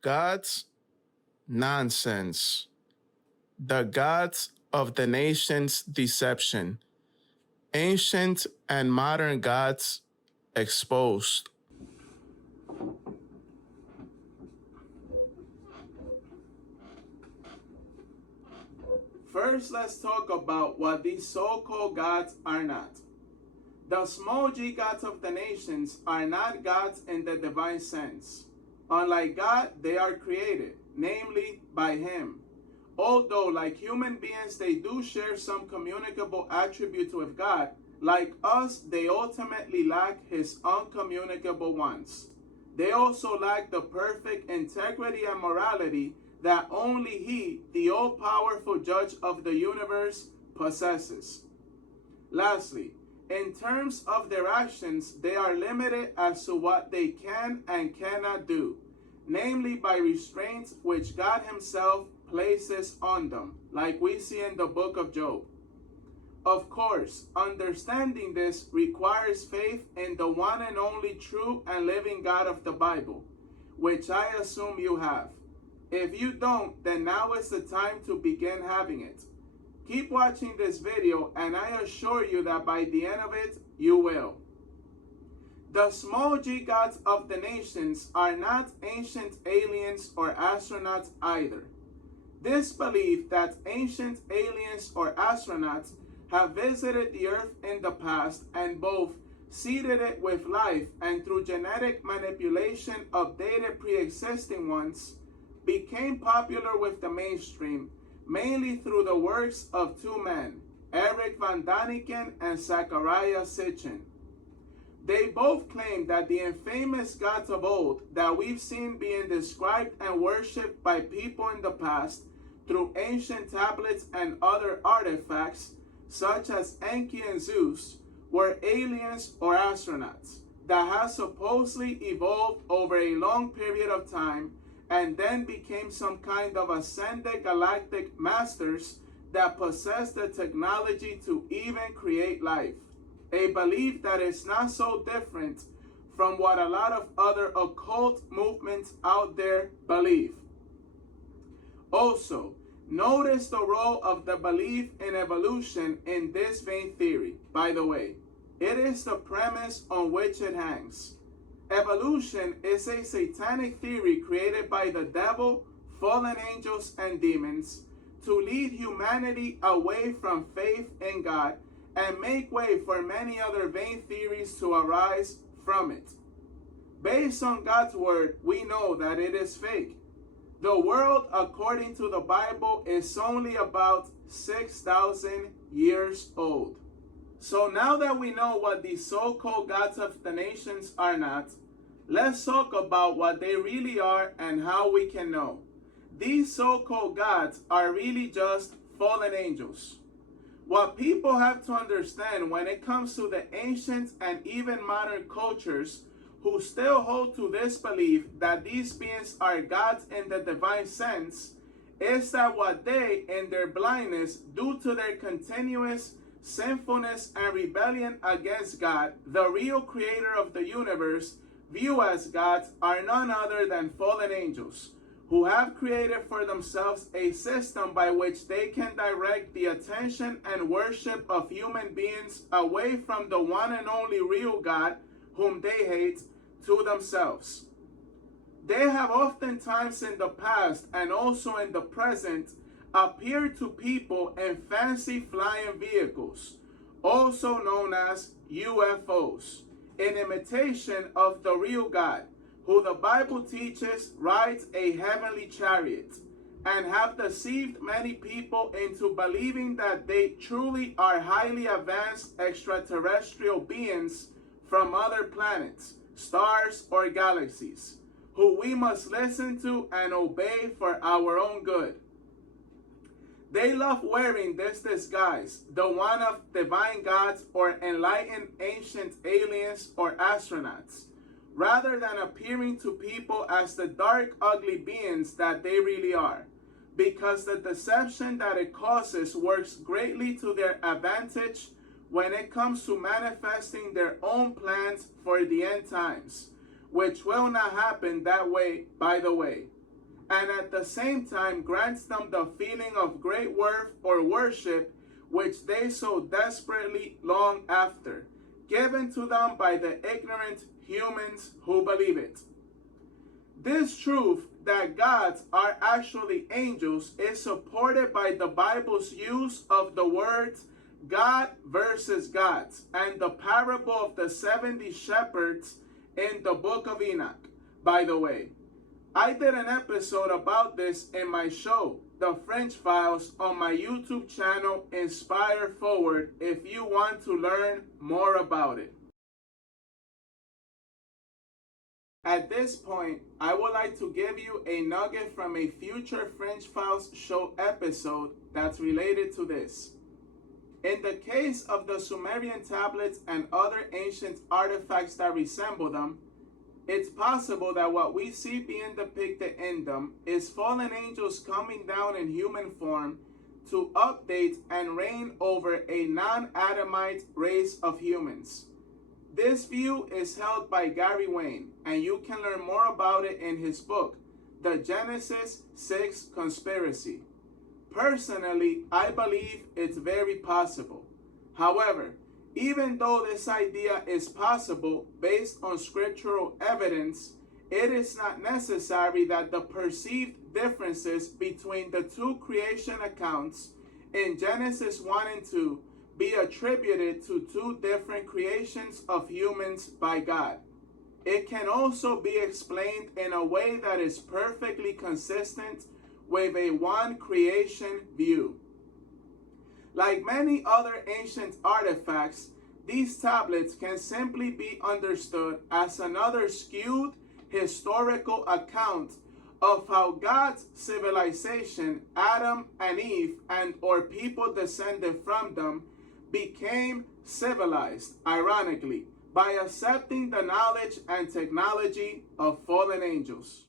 Gods? Nonsense. The gods of the nation's deception. Ancient and modern gods exposed. First, let's talk about what these so-called gods are not. The small g gods of the nations are not gods in the divine sense. Unlike God, they are created, namely by Him. Although, like human beings, they do share some communicable attributes with God, like us, they ultimately lack His uncommunicable ones. They also lack the perfect integrity and morality that only He, the all-powerful judge of the universe, possesses. Lastly, in terms of their actions, they are limited as to what they can and cannot do, namely by restraints which God Himself places on them, like we see in the book of Job. Of course, understanding this requires faith in the one and only true and living God of the Bible, which I assume you have. If you don't, then now is the time to begin having it. Keep watching this video and I assure you that by the end of it, you will. The small g gods of the nations are not ancient aliens or astronauts either. This belief that ancient aliens or astronauts have visited the earth in the past and both seeded it with life and through genetic manipulation updated pre-existing ones became popular with the mainstream, mainly through the works of two men, Eric von Daniken and Zecharia Sitchin. They both claim that the infamous gods of old that we've seen being described and worshipped by people in the past through ancient tablets and other artifacts, such as Enki and Zeus, were aliens or astronauts that had supposedly evolved over a long period of time and then became some kind of ascended galactic masters that possessed the technology to even create life. A belief that is not so different from what a lot of other occult movements out there believe. Also, notice the role of the belief in evolution in this vain theory. By the way, it is the premise on which it hangs. Evolution is a satanic theory created by the devil, fallen angels, and demons to lead humanity away from faith in God and make way for many other vain theories to arise from it. Based on God's word, we know that it is fake. The world, according to the Bible, is only about 6,000 years old. So now that we know what these so-called gods of the nations are not, let's talk about what they really are and how we can know. These so-called gods are really just fallen angels. What people have to understand when it comes to the ancient and even modern cultures who still hold to this belief that these beings are gods in the divine sense is that what they, in their blindness, due to their continuous sinfulness and rebellion against God, the real creator of the universe, view as gods are none other than fallen angels, who have created for themselves a system by which they can direct the attention and worship of human beings away from the one and only real God, whom they hate, to themselves. They have oftentimes in the past and also in the present appeared to people in fancy flying vehicles, also known as UFOs, in imitation of the real God, who the Bible teaches rides a heavenly chariot, and have deceived many people into believing that they truly are highly advanced extraterrestrial beings from other planets, stars, or galaxies, who we must listen to and obey for our own good. They love wearing this disguise, the one of divine gods or enlightened ancient aliens or astronauts, rather than appearing to people as the dark, ugly beings that they really are, because the deception that it causes works greatly to their advantage when it comes to manifesting their own plans for the end times, which will not happen that way, by the way. and at the same time grants them the feeling of great worth or worship which they so desperately long after, given to them by the ignorant humans who believe it. This truth that gods are actually angels is supported by the Bible's use of the words God versus gods and the parable of the 70 shepherds in the book of Enoch. By the way, I did an episode about this in my show, The Fringe Files, on my YouTube channel, Inspire Forward, if you want to learn more about it. At this point, I would like to give you a nugget from a future Fringe Files show episode that's related to this. In the case of the Sumerian tablets and other ancient artifacts that resemble them, it's possible that what we see being depicted in them is fallen angels coming down in human form to update and reign over a non-Adamite race of humans. This view is held by Gary Wayne, and you can learn more about it in his book, The Genesis 6 Conspiracy. Personally, I believe it's very possible. However, even though this idea is possible based on scriptural evidence, it is not necessary that the perceived differences between the two creation accounts in Genesis 1 and 2 be attributed to two different creations of humans by God. It can also be explained in a way that is perfectly consistent with a one creation view. Like many other ancient artifacts, these tablets can simply be understood as another skewed historical account of how God's civilization, Adam and Eve, and or people descended from them, became civilized, ironically, by accepting the knowledge and technology of fallen angels.